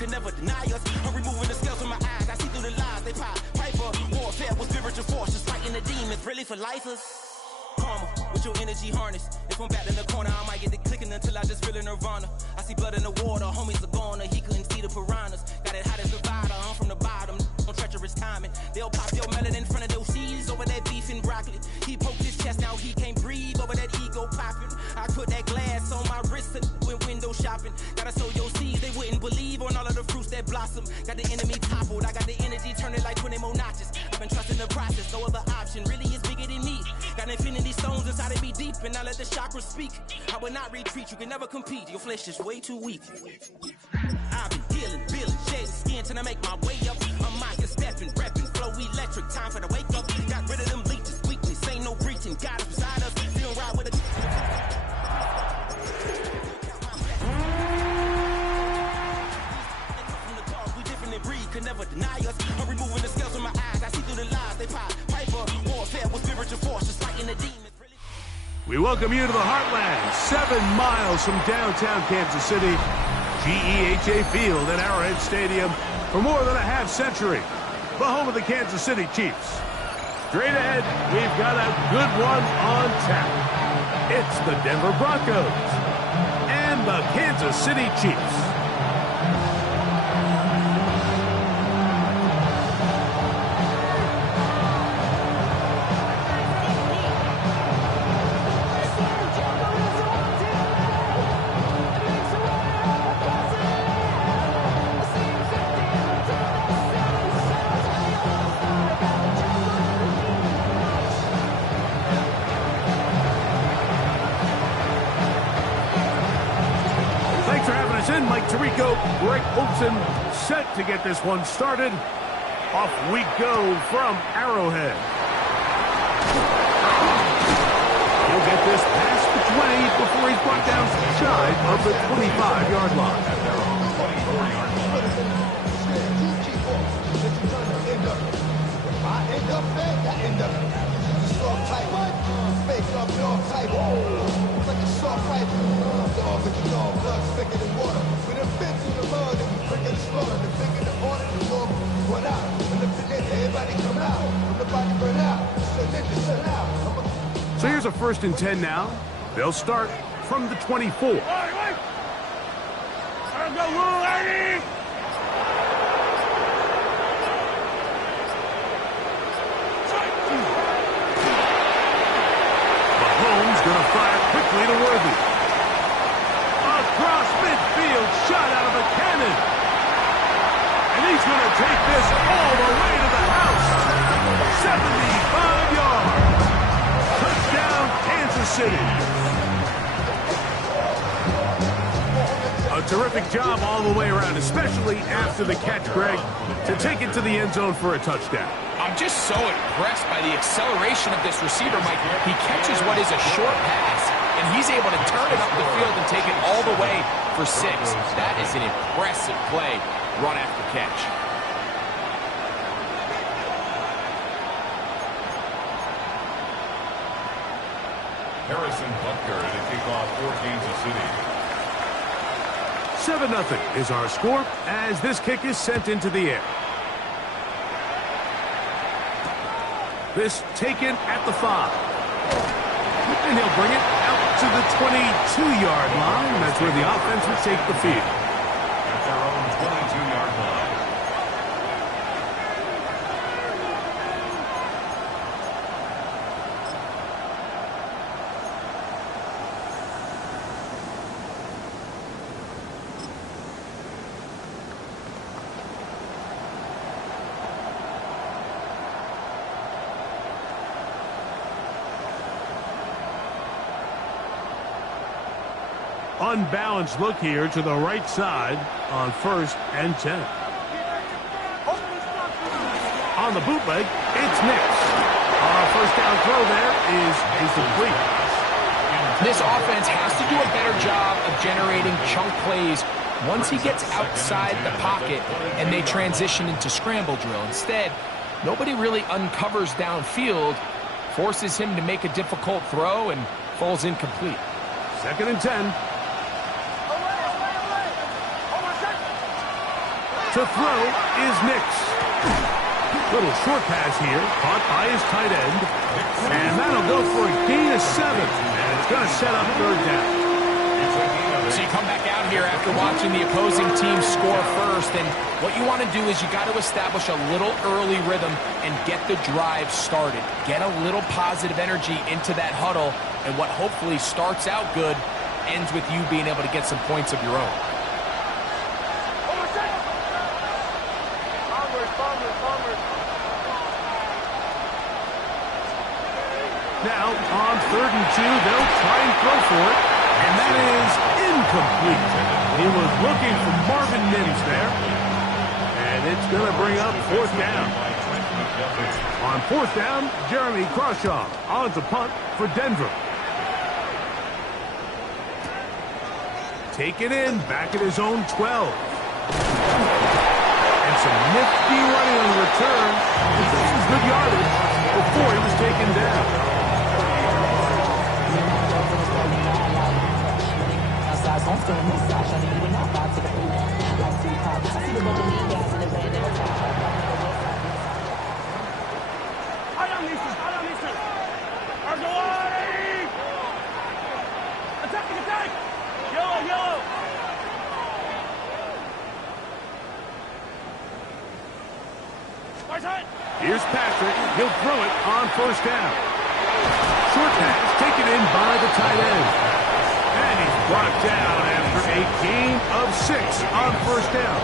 could never deny us. I'm removing the scales from my eyes. I see through the lies they pop. Piper, warfare with spiritual force, just fighting the demons, really for lifers. Karma, with your energy harness. If I'm back in the corner, I might get it clicking until I just feel a nirvana. I see blood in the water, homies are gone, he couldn't see the piranhas. Got it hot as Nevada, I'm from the bottom, on treacherous timing. They'll pop your melon in front of those seeds over that beef and broccoli. He poked his chest, now he can't breathe over that ego popping. I put that glass on my wrist and went window shopping. Gotta sow your seeds, they wouldn't believe on all of the fruits that blossom. Got the enemy toppled, I got the energy turning like 20 more notches. I've been trusting the process, no other option, really is bigger than me. Got infinity stones inside of me deep, and I let the chakras speak. I will not retreat, you can never compete, your flesh is way too weak. I've been healing, building, shedding skin till I make my way up. I'm mocking, stepping, repping, flow electric, time for the wake up. Got rid of them leeches, weakness, ain't no breaching, God is beside us, we don't ride with a... We different than breed, could never deny us. I'm removing the scales from my eyes, I see through the lies they pop. Piper, warfare with spiritual force, just fighting the demons. We welcome you to the Heartland, 7 miles from downtown Kansas City. GEHA Field at Arrowhead Stadium for more than a half-century. The home of the Kansas City Chiefs. Straight ahead, we've got a good one on tap. It's the Denver Broncos and the Kansas City Chiefs. Mike Tirico, Greg Olsen set to get this one started. Off we go from Arrowhead. He'll get this past the 20 before he's brought down shy of the 25-yard line. So here's a 1st and 10 now. They'll start from the 24. Go, Mahomes gonna fire quickly to Worthy. Across midfield, shot out of a cannon. And he's gonna take this all the way to the house. 75 yards. Touchdown, Kansas City. A terrific job all the way around, especially after the catch, Greg, to take it to the end zone for a touchdown. I'm just so impressed by the acceleration of this receiver, Mike. He catches what is a short pass, and he's able to turn it up the field and take it all the way for 6. That is an impressive play, run after catch. Harrison Butker to kick off for Kansas City. 7-0 is our score as this kick is sent into the air. This taken at the 5. And he'll bring it out to the 22-yard line. That's where the offense will take the field. At their own 22-yard line. Unbalanced look here to the right side on 1st and 10. On the bootleg, it's Nix. Our 1st down throw there is incomplete. This offense has to do a better job of generating chunk plays once he gets outside the pocket and they transition into scramble drill. Instead, nobody really uncovers downfield, forces him to make a difficult throw, and falls incomplete. 2nd and 10. To throw is Nix. Little short pass here, caught by his tight end. And that'll go for a gain of 7. And it's going to set up third down. So you come back out here after watching the opposing team score first, and what you want to do is you got to establish a little early rhythm and get the drive started. Get a little positive energy into that huddle, and what hopefully starts out good ends with you being able to get some points of your own. Now, on 3rd and 2, they'll try and throw for it. And that is incomplete. He was looking for Marvin Mims there. And it's going to bring up 4th down. On 4th down, Jeremy Crawshaw on to punt for Denver. Take it in, back at his own 12. And some nifty running on the return. He got some good yardage before he was taken down. Here's Patrick. He'll throw it on 1st down. Short pass taken in by the tight end. And he's brought down after a gain of 6 on 1st down.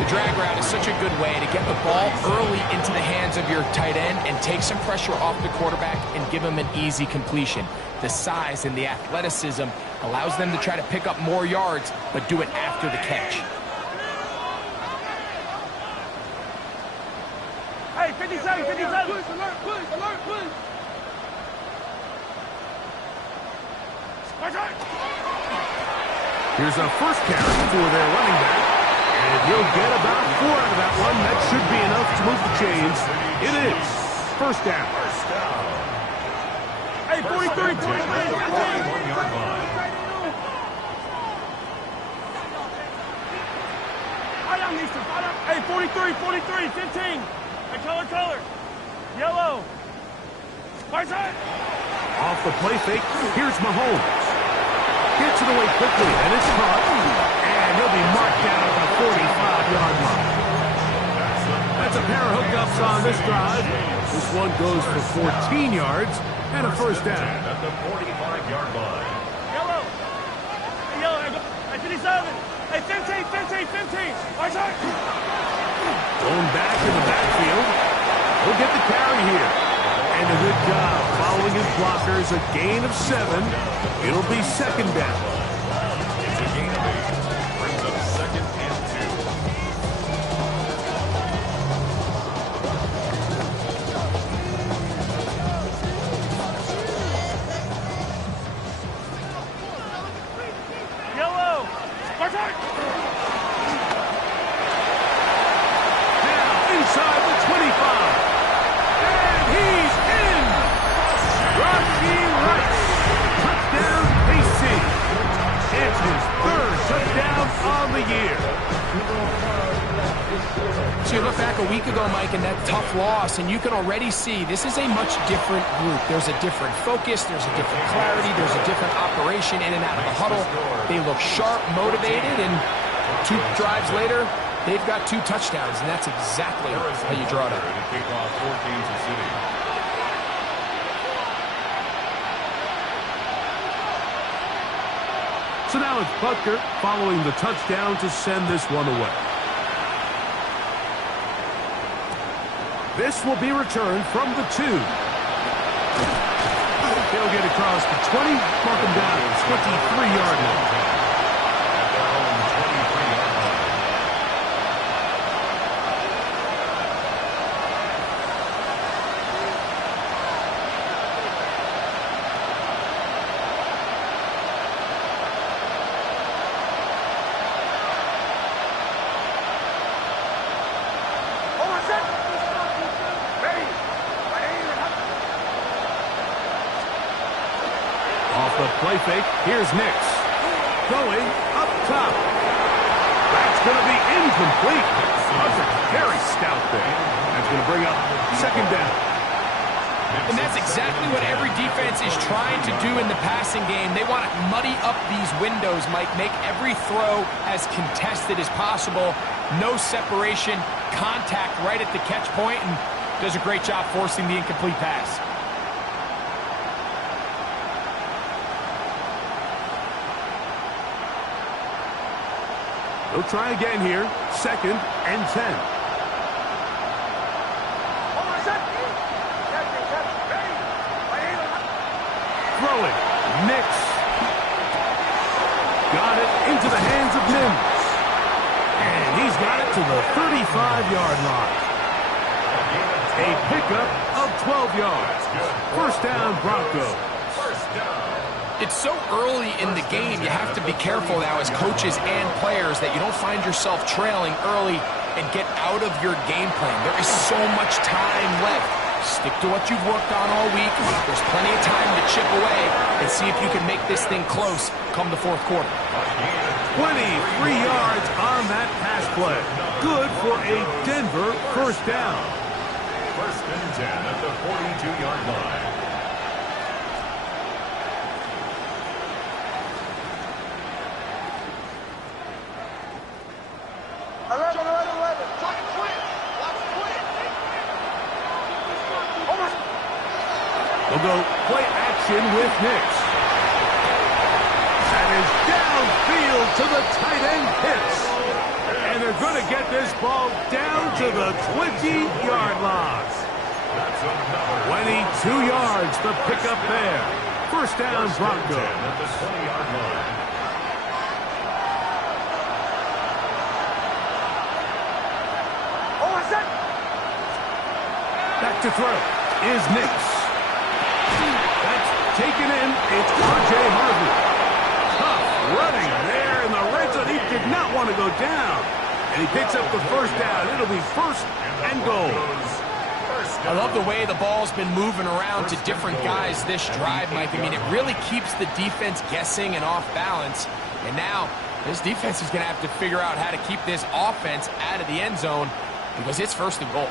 The drag route is such a good way to get the ball early into the hands of your tight end and take some pressure off the quarterback and give him an easy completion. The size and the athleticism allows them to try to pick up more yards, but do it after the catch. Hey, 57, 57. Alert, please. Here's a first carry for their running back. And he'll get about 4 out of that one. That should be enough to move the chains. It is 1st down. Hey, 43, 41-yard line. Hey, 43, 15. Hey, color. Yellow. Off the play fake, here's Mahomes. Gets it away quickly, and it's caught. And he'll be marked down at the 45-yard line. That's a pair of hookups on this drive. This one goes for 14 yards and a 1st down. At the 45-yard line. Yellow. Hey, 57. Hey, 15. Going back in the backfield. He'll get the carry here. And a good job following his blockers. A gain of 7. It'll be 2nd down. It's a gain of 8. Brings up 2nd and 2. Yellow. Now inside the 25. And he's in. Rashee Rice. Touchdown, KC. It's his 3rd touchdown on the year. So you look back a week ago, Mike, and that tough loss, and you can already see this is a much different group. There's a different focus, there's a different clarity, there's a different operation in and out of the huddle. They look sharp, motivated, and 2 drives later, they've got 2 touchdowns, and that's exactly how you draw it up. To kick off for Kansas City. So now it's Butker following the touchdown to send this one away. This will be returned from the 2. They'll get across the 20, mark them down at 23-yard line. The play fake. Here's Nix. Going up top. That's going to be Incomplete. Coverage very stout there. That's going to bring up second down. And that's exactly what every defense is trying to do in the passing game. They want to muddy up these windows, Mike, make every throw as contested as possible. No separation, contact right at the catch point, and does a great job forcing the incomplete pass. They'll try again here. 2nd and 10. Throwing. Nix. Got it into the hands of Mims. And he's got it to the 35-yard line. A pickup of 12 yards. First down, Broncos. It's so early in the game, you have to be careful now as coaches and players that you don't find yourself trailing early and get out of your game plan. There is so much time left. Stick to what you've worked on all week. There's plenty of time to chip away and see if you can make this thing close come the fourth quarter. 23 yards on that pass play. Good for a Denver first down. 1st and 10 at the 42-yard line. They'll go play action with Nix. That is downfield to the tight end Pitts. And they're going to get this ball down to the 20-yard line. 22 yards to pick up there. First down, Broncos. At the 20-yard line. Back to throw is Nix. That's taken in. It's R.J. Harvey. Tough running there in the red zone. He did not want to go down. And he picks up the first down. It'll be 1st and goal. I love the way the ball's been moving around to different guys this drive, Mike. I mean, it really keeps the defense guessing and off balance. And now this defense is going to have to figure out how to keep this offense out of the end zone because it's 1st and goal.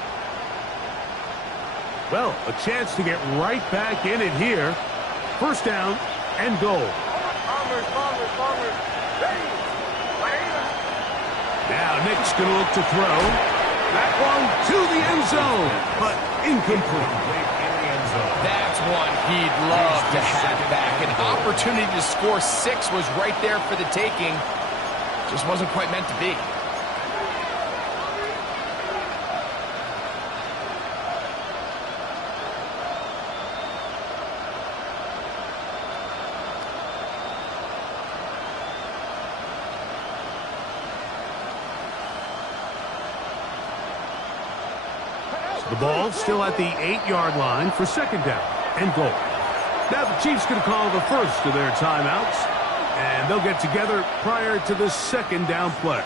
Well, a chance to get right back in it here. First down and goal. Now Nick's going to look to throw. That one to the end zone, but incomplete. That's one he'd love to have back. An opportunity to score 6 was right there for the taking. Just wasn't quite meant to be. The ball still at the 8-yard line for second down and goal. Now the Chiefs going to call the first of their timeouts, and they'll get together prior to the second down play.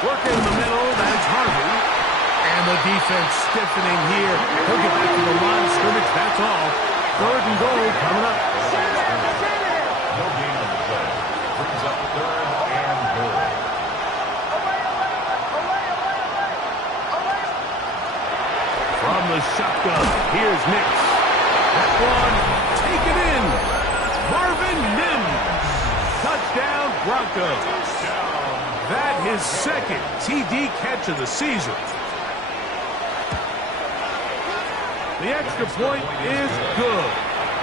Working in the middle, that's Harvey. And the defense stiffening here. He'll get back to the line of scrimmage, that's all. 3rd and goal coming up. No gain on the play. Brings up 3rd and goal. From the shotgun, here's Nix. That one taken in. Marvin Mims. Touchdown, Broncos. That his 2nd TD catch of the season. The extra point is good.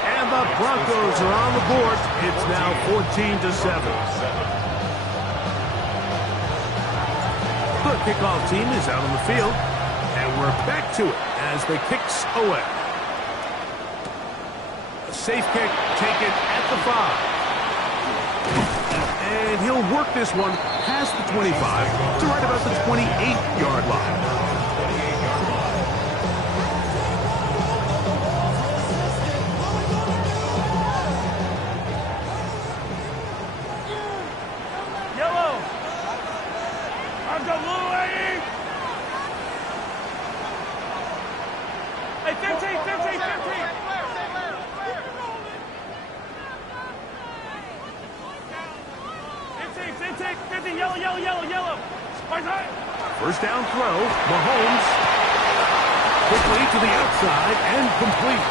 And the Broncos are on the board. It's now 14-7. The kickoff team is out on the field. And we're back to it as the kick's away. A safe kick taken at the 5. And he'll work this one past the 25 to right about the 28-yard line. Yellow. yellow, yellow, yellow. Right side. First down throw. Mahomes quickly to the outside and complete.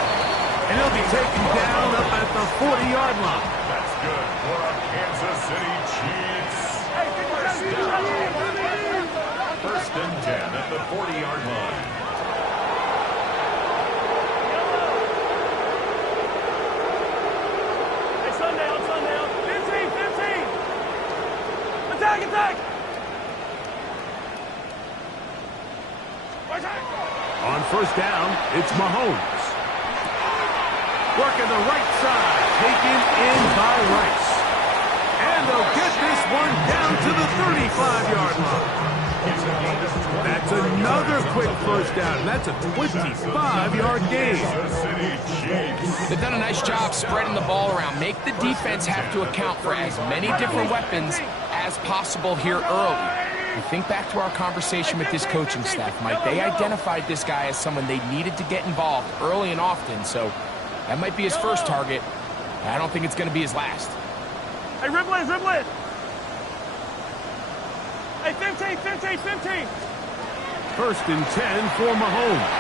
And he'll be taken down up at the 40-yard line. That's good for our Kansas City Chiefs. Hey, First and 10 at the 40-yard line. Hey, Sundown, Sundown. 15, 15. Attack, attack. Right side. On first down, it's Mahomes. Working the right side, taken in by Rice. And they'll get this one down to the 35-yard line. That's another quick first down. That's a 25-yard gain. They've done a nice job spreading the ball around. Make the defense have to account for as many different weapons as possible here early. And think back to our conversation with this coaching staff, Mike. They identified this guy as someone they needed to get involved early and often, so that might be his first target. I don't think it's going to be his last. Hey, Riblet, Riblet. Hey, 15, 15, 15. First and 10 for Mahomes.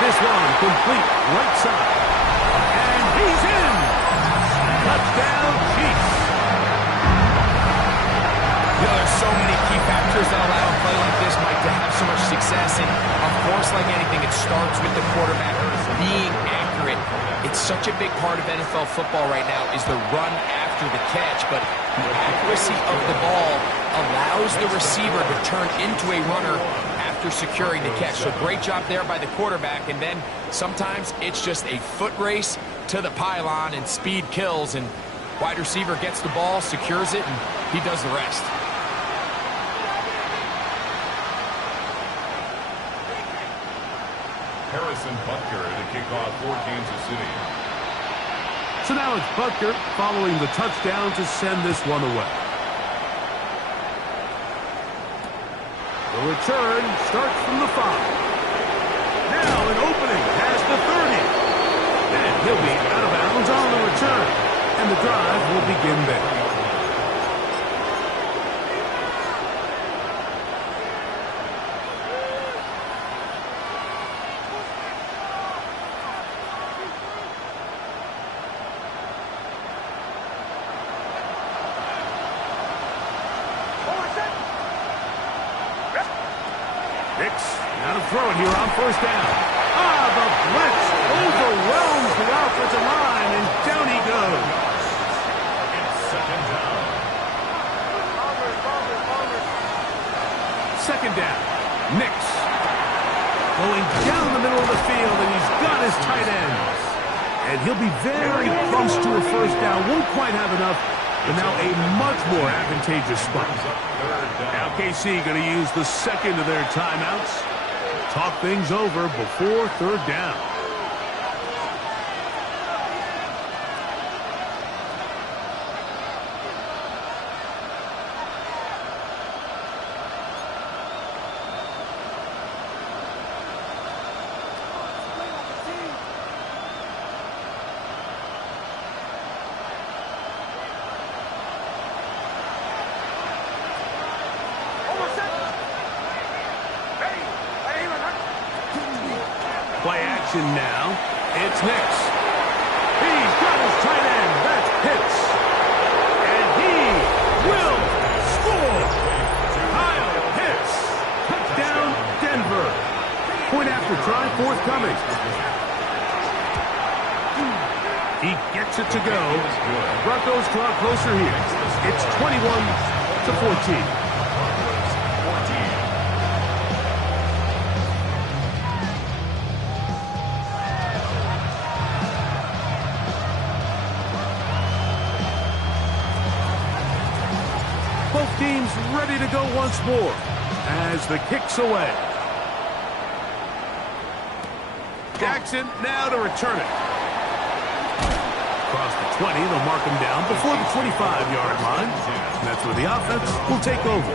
This one complete right side. And he's in. Touchdown, Chiefs. You know, there's so many key factors that allow a play like this, Mike, to have so much success. And, of course, like anything, it starts with the quarterback being accurate. It's such a big part of NFL football right now is the run after the catch. But the accuracy of the ball allows the receiver to turn into a runner after securing the catch. So great job there by the quarterback. And then sometimes it's just a foot race to the pylon and speed kills. And wide receiver gets the ball, secures it, and he does the rest. Harrison Butker to kick off for Kansas City. So now it's Butker following the touchdown to send this one away. The return starts from the 5. Now an opening past the 30. And he'll be out of bounds on the return. And the drive will begin there. Now to throw it here on first down. The blitz overwhelms the offensive line, and down he goes. It's second down. Second down. Nix. Going down the middle of the field, and he's got his tight end. And he'll be very close to a first down. Won't quite have enough, but now a much more advantageous spot. Now KC going to use the second of their timeouts. Talk things over before third down. Play action now. It's Nix. He's got his tight end. That's Pitts. And he will score. Kyle Pitts. Touchdown, Denver. Point after try forthcoming. He gets it to go. Broncos draw closer here. It's 21-14. Both teams ready to go once more as the kick's away. Jackson now to return it. Across the 20, they'll mark him down before the 25-yard line. And that's where the offense will take over.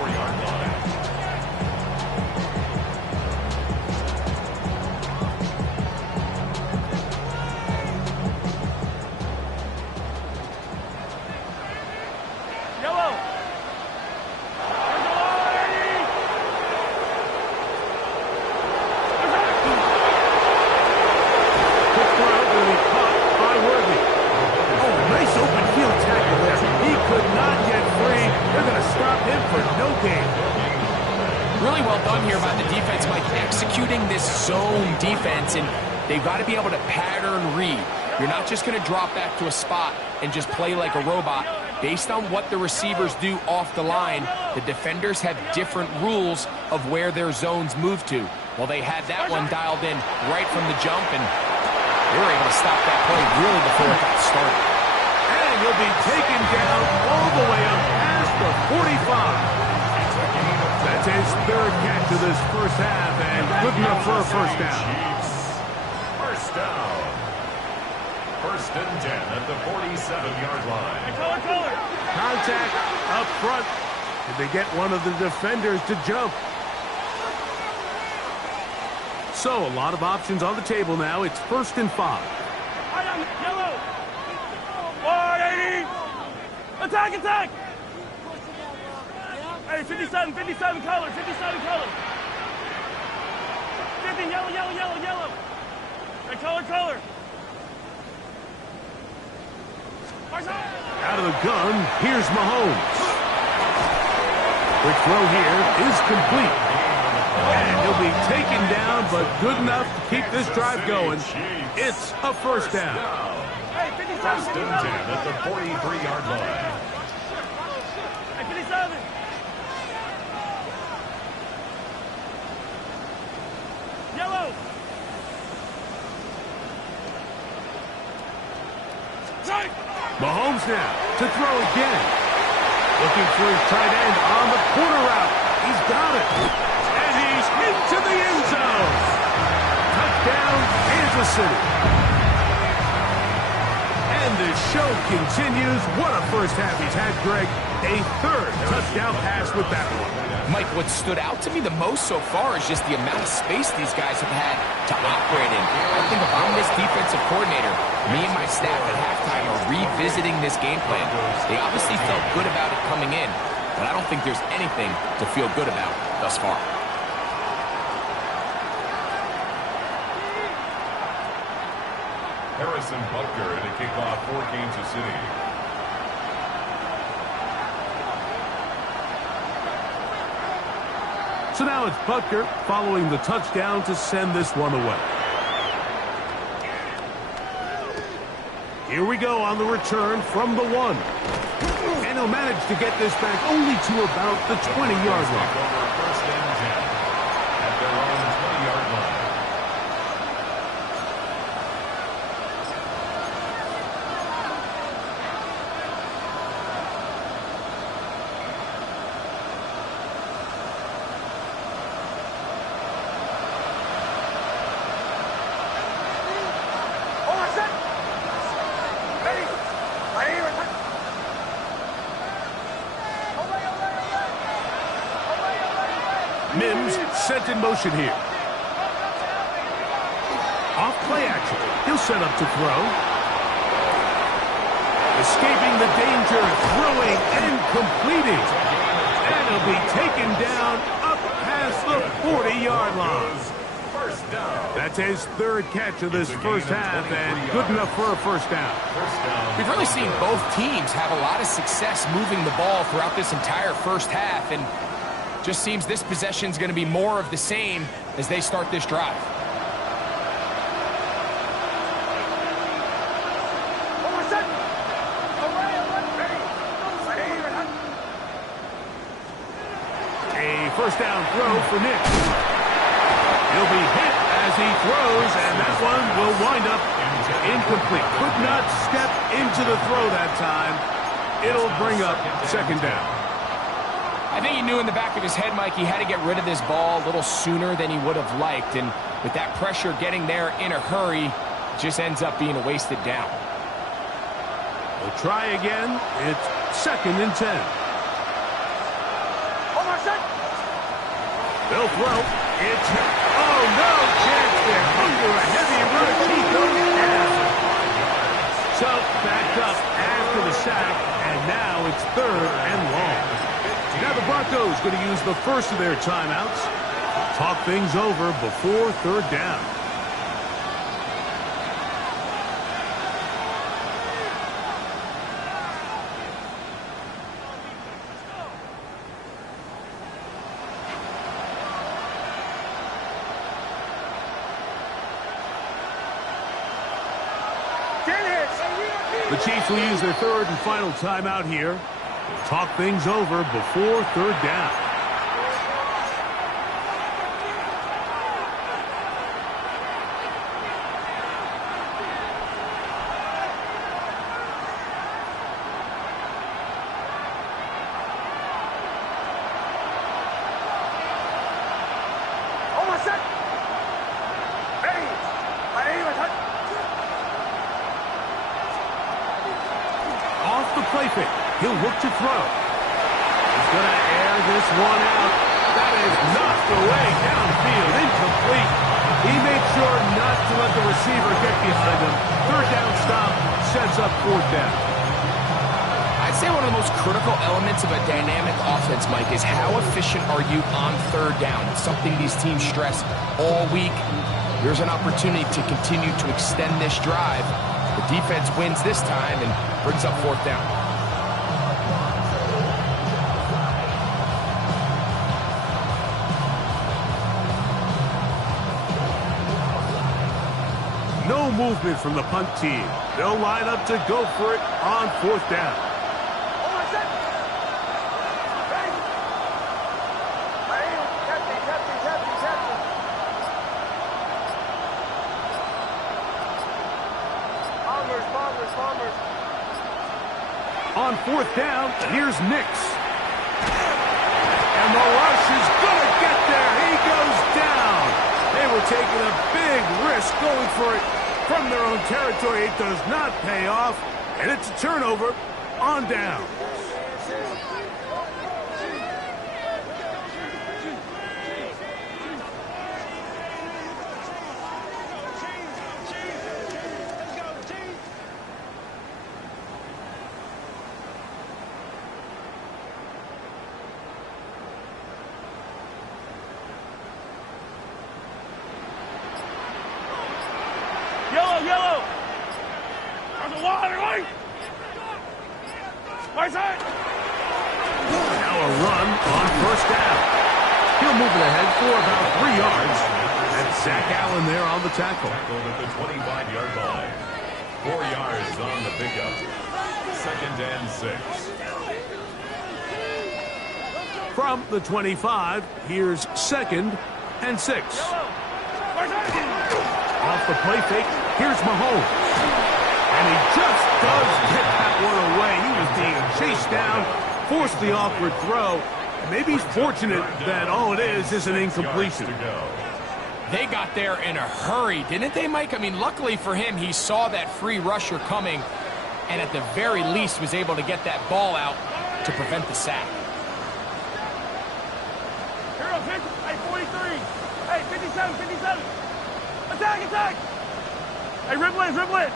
Yellow. for no gain. Really well done here by the defense, Mike, executing this zone defense, and they've got to be able to pattern read. You're not just going to drop back to a spot and just play like a robot. Based on what the receivers do off the line, the defenders have different rules of where their zones move to. Well, they had that one dialed in right from the jump, and they were able to stop that play really before it got started. And he'll be taken down all the way up past the 45. That's his third catch of this first half, and good enough for a first down. First down. First and 10 at the 47-yard line. Color. Contact up front. Did they get one of the defenders to jump? So, a lot of options on the table now. It's 1st and 5. Yellow. 180. Attack. Hey, 57 color. 50, yellow. Hey, color. Out of the gun, here's Mahomes. Quick throw here is complete. And he'll be taken down, but good enough to keep this drive going. It's a first down. First and 10 at the 43-yard line. Hey, 57. Yellow. Mahomes now to throw again. Looking for his tight end on the corner route. He's got it. And he's into the end zone. Touchdown, Kansas City. And the show continues. What a first half he's had, Greg. A third touchdown pass with that one. Mike, what stood out to me the most so far is just the amount of space these guys have had to operate in. I think if I'm this defensive coordinator, me and my staff at halftime are revisiting this game plan. They obviously felt good about it coming in, but I don't think there's anything to feel good about thus far. Harrison Butker to kick off for Kansas City. So now it's Butker following the touchdown to send this one away. Here we go on the return from the 1. And he'll manage to get this back only to about the 20-yard line. First and 10 at their own 20-yard line. Mims set in motion here. Off play action. He'll set up to throw. Escaping the danger, throwing and completing. And he'll be taken down up past the 40-yard line. First down. That's his third catch of this first half, and good enough for a first down. First down. We've really seen both teams have a lot of success moving the ball throughout this entire first half, and just seems this possession's going to be more of the same as they start this drive. A first down throw for Nick. He'll be hit as he throws, and that one will wind up incomplete. Could not step into the throw that time. It'll bring up second down. I think he knew in the back of his head, Mike, he had to get rid of this ball a little sooner than he would have liked. And with that pressure getting there in a hurry, it just ends up being a wasted down. We'll try again. It's 2nd and 10. They'll throw. It's... Oh, no chance there. Under a heavy rush, he goes down. So, backed up after the sack, and now it's 3rd and long. Now the Broncos going to use the first of their timeouts. Talk things over before 3rd down. The Chiefs will use their third and final timeout here. They'll talk things over before third down. Play fake. He'll look to throw. He's going to air this one out. That is knocked away downfield. Incomplete. He made sure not to let the receiver get behind him. Third down stop sets up fourth down. I'd say one of the most critical elements of a dynamic offense, Mike, is how efficient are you on third down? It's something these teams stress all week. Here's an opportunity to continue to extend this drive. The defense wins this time and brings up fourth down. No movement from the punt team. They'll line up to go for it on fourth down. On fourth down, here's Nix. And the rush is going to get there. He goes down. They were taking a big risk going for it from their own territory. It does not pay off, and it's a turnover on down. Yellow! On the water, right? Right side! Now a run on first down. He'll move it ahead for about 3 yards. And Zach Allen there on the tackle. Tackled at the 25-yard line. 4 yards on the pickup. 2nd and 6. From the 25, here's 2nd and 6. Off the play fake, here's Mahomes. And he just does get that one away. He was being chased down, forced the awkward throw. And maybe he's fortunate that all it is an incompletion. They got there in a hurry, didn't they, Mike? I mean, luckily for him, he saw that free rusher coming and at the very least was able to get that ball out to prevent the sack. Here, 43. Hey, 57. Attack! Hey, ribble it!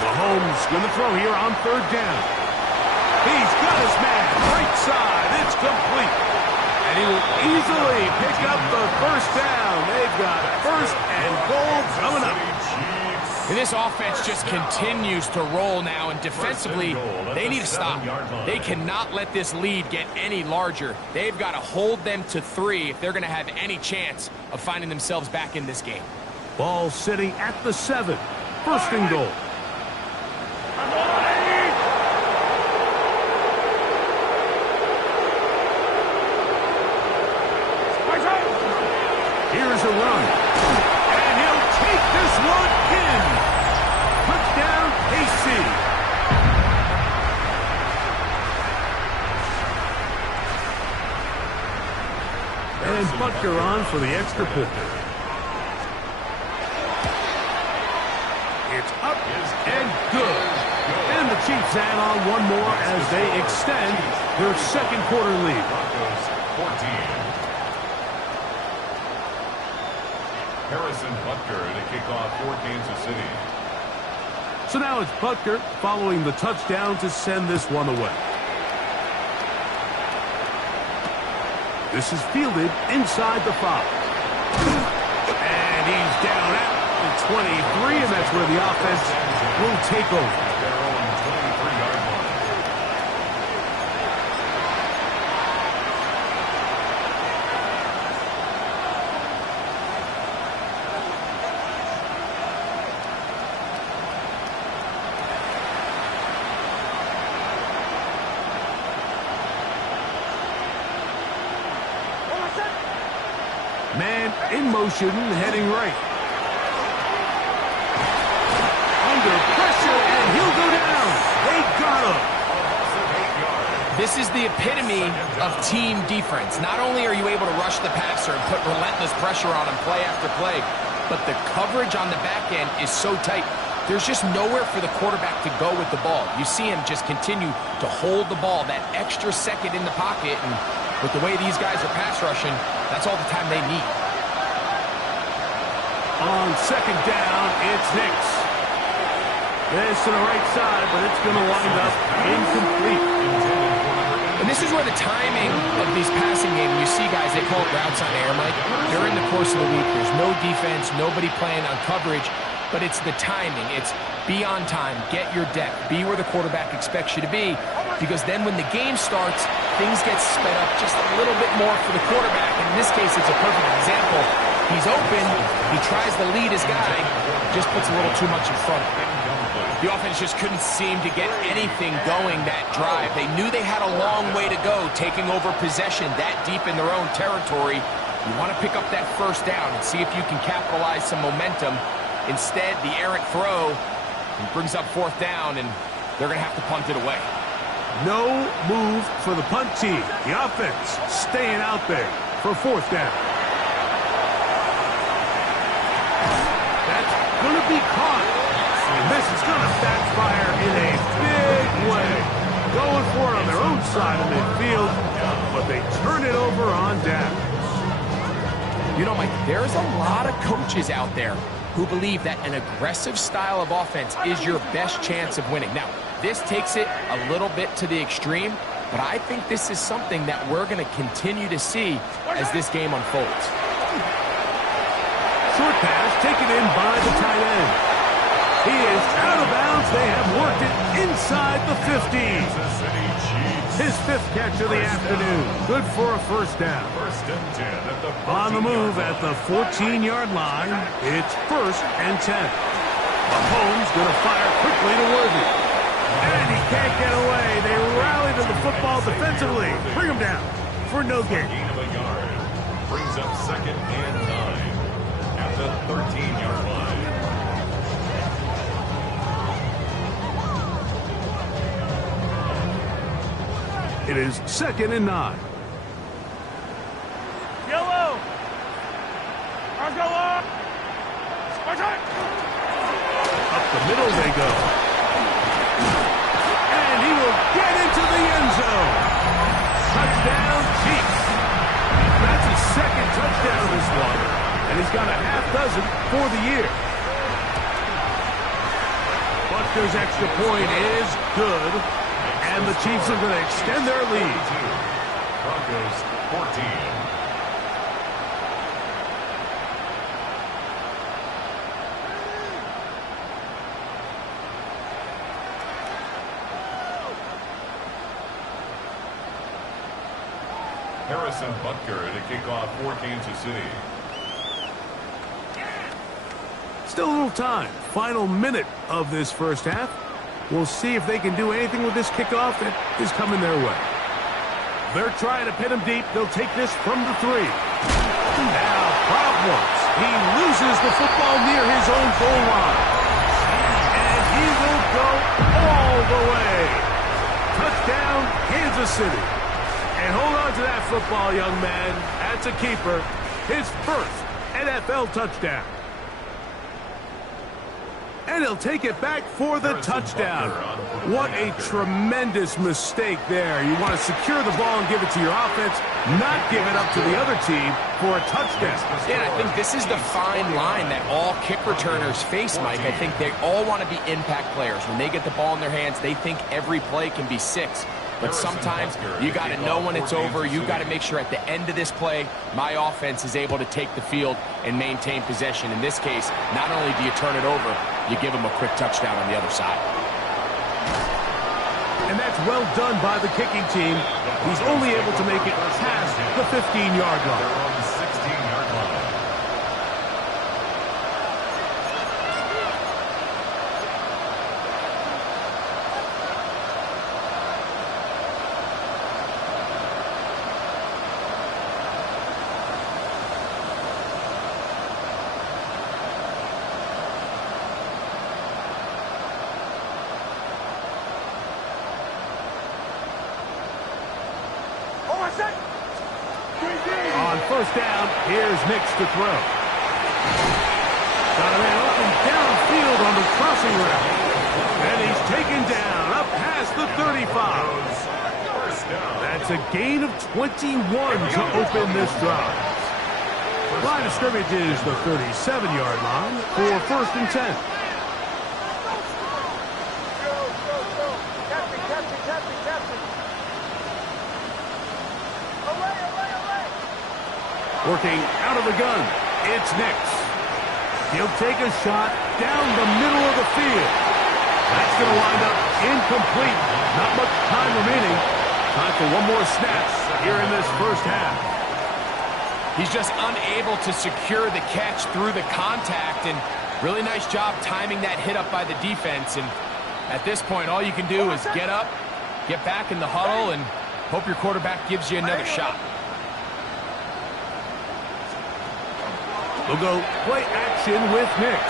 Mahomes going to throw here on third down. He's got his man, right side, it's complete. And he will easily pick up the first down. They've got first and goal coming up. And this offense just continues to roll now, and defensively, they need to stop. They cannot let this lead get any larger. They've got to hold them to 3 if they're going to have any chance of finding themselves back in this game. Ball sitting at the 7. First and goal. Here's a run. And he'll take this one in. Touchdown, KC. And Butker on for the extra point. It's up and good. And the Chiefs add on one more as they extend their second quarter lead. Broncos 14. Harrison Butker to kick off for Kansas City. So now it's Butker following the touchdown to send this one away. This is fielded inside the 5. And he's down at the 23, and that's where the offense will take over. Their own 23-yard line. Man in motion, heading right. Under pressure, and he'll go down. They got him. This is the epitome of team defense. Not only are you able to rush the passer and put relentless pressure on him play after play, but the coverage on the back end is so tight. There's just nowhere for the quarterback to go with the ball. You see him just continue to hold the ball that extra second in the pocket, and with the way these guys are pass rushing, that's all the time they need. On second down, it's Hicks. This to the right side, but it's going to wind up incomplete. And this is where the timing of these passing games, you see guys, they call it routes on air, Mike. During the course of the week, there's no defense, nobody playing on coverage, but it's the timing. It's be on time, get your depth, be where the quarterback expects you to be, because then when the game starts, things get sped up just a little bit more for the quarterback. And in this case, it's a perfect example. He's open, he tries to lead his guy, just puts a little too much in front of him. The offense just couldn't seem to get anything going that drive. They knew they had a long way to go, taking over possession that deep in their own territory. You want to pick up that first down and see if you can capitalize some momentum. Instead, the errant throw brings up fourth down, and they're going to have to punt it away. No move for the punt team. The offense staying out there for fourth down. That's going to be caught. And this is going to backfire in a big way. Going for it on their own side of midfield, but they turn it over on downs. You know, Mike, there's a lot of coaches out there who believe that an aggressive style of offense is your best chance of winning. Now, this takes it a little bit to the extreme, but I think this is something that we're going to continue to see as this game unfolds. Short pass taken in by the tight end. He is out of bounds. They have worked it inside the 50. His fifth catch of the afternoon. Good for a first down. On the move at the 14-yard line, it's 1st and 10. Mahomes going to fire quickly to Worthy. And he can't get away. They rally to the football defensively. Bring him down for no gain. Brings up 2nd and 9 at the 13-yard line. It is 2nd and 9. Yellow. Up the middle they go. And he will get into the end zone. Touchdown, Chiefs. That's his 2nd touchdown of this one. And he's got a half dozen for the year. Butker's extra point is good. And the Chiefs are going to extend their lead. Broncos 14. Harrison Butker to kick off for Kansas City. Still a little time. Final minute of this first half. We'll see if they can do anything with this kickoff that is coming their way. They're trying to pin him deep. They'll take this from the 3. Now, problems. He loses the football near his own goal line. And he will go all the way. Touchdown, Kansas City. And hold on to that football, young man. That's a keeper. His first NFL touchdown. And he'll take it back for the touchdown. What a tremendous mistake there. You want to secure the ball and give it to your offense, not give it up to the other team for a touchdown. Yeah, I think this is the fine line that all kick returners face, Mike. I think they all want to be impact players. When they get the ball in their hands, they think every play can be 6. But sometimes you got to know when it's over. You got to make sure at the end of this play, my offense is able to take the field and maintain possession. In this case, not only do you turn it over, you give them a quick touchdown on the other side. And that's well done by the kicking team. He's only able to make it past the 15-yard line. On the 16-yard line. On first down, here's Nix to throw. Got a man open downfield on the crossing route. And he's taken down up past the 35. That's a gain of 21 to open this drive. Line of scrimmage is the 37-yard line for first and 10. Working out of the gun, it's Nix. He'll take a shot down the middle of the field. That's going to wind up incomplete. Not much time remaining. Time for one more snap here in this first half. He's just unable to secure the catch through the contact, and really nice job timing that hit up by the defense. And at this point, all you can do is get up, get back in the huddle, and hope your quarterback gives you another shot. We'll go play action with Nix.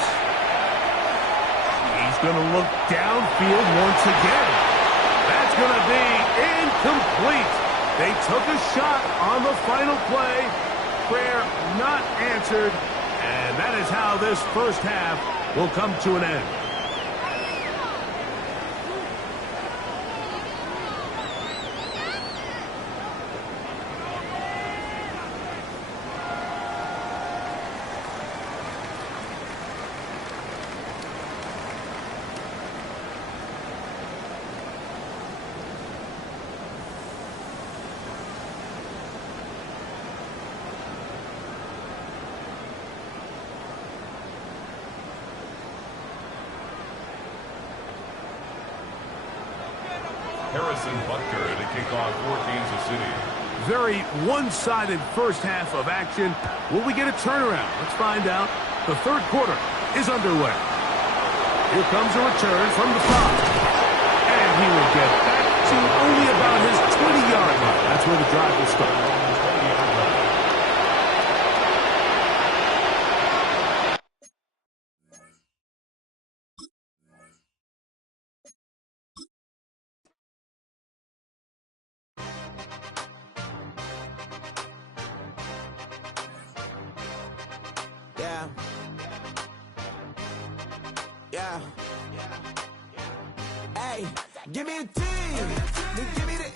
He's going to look downfield once again. That's going to be incomplete. They took a shot on the final play. Prayer not answered. And that is how this first half will come to an end. Harrison Butker to kick off for Kansas City. Very one-sided first half of action. Will we get a turnaround? Let's find out. The third quarter is underway. Here comes a return from the 5. And he will get back to only about his 20-yard line. That's where the drive will start. Yeah. Hey, give me a team. Give me the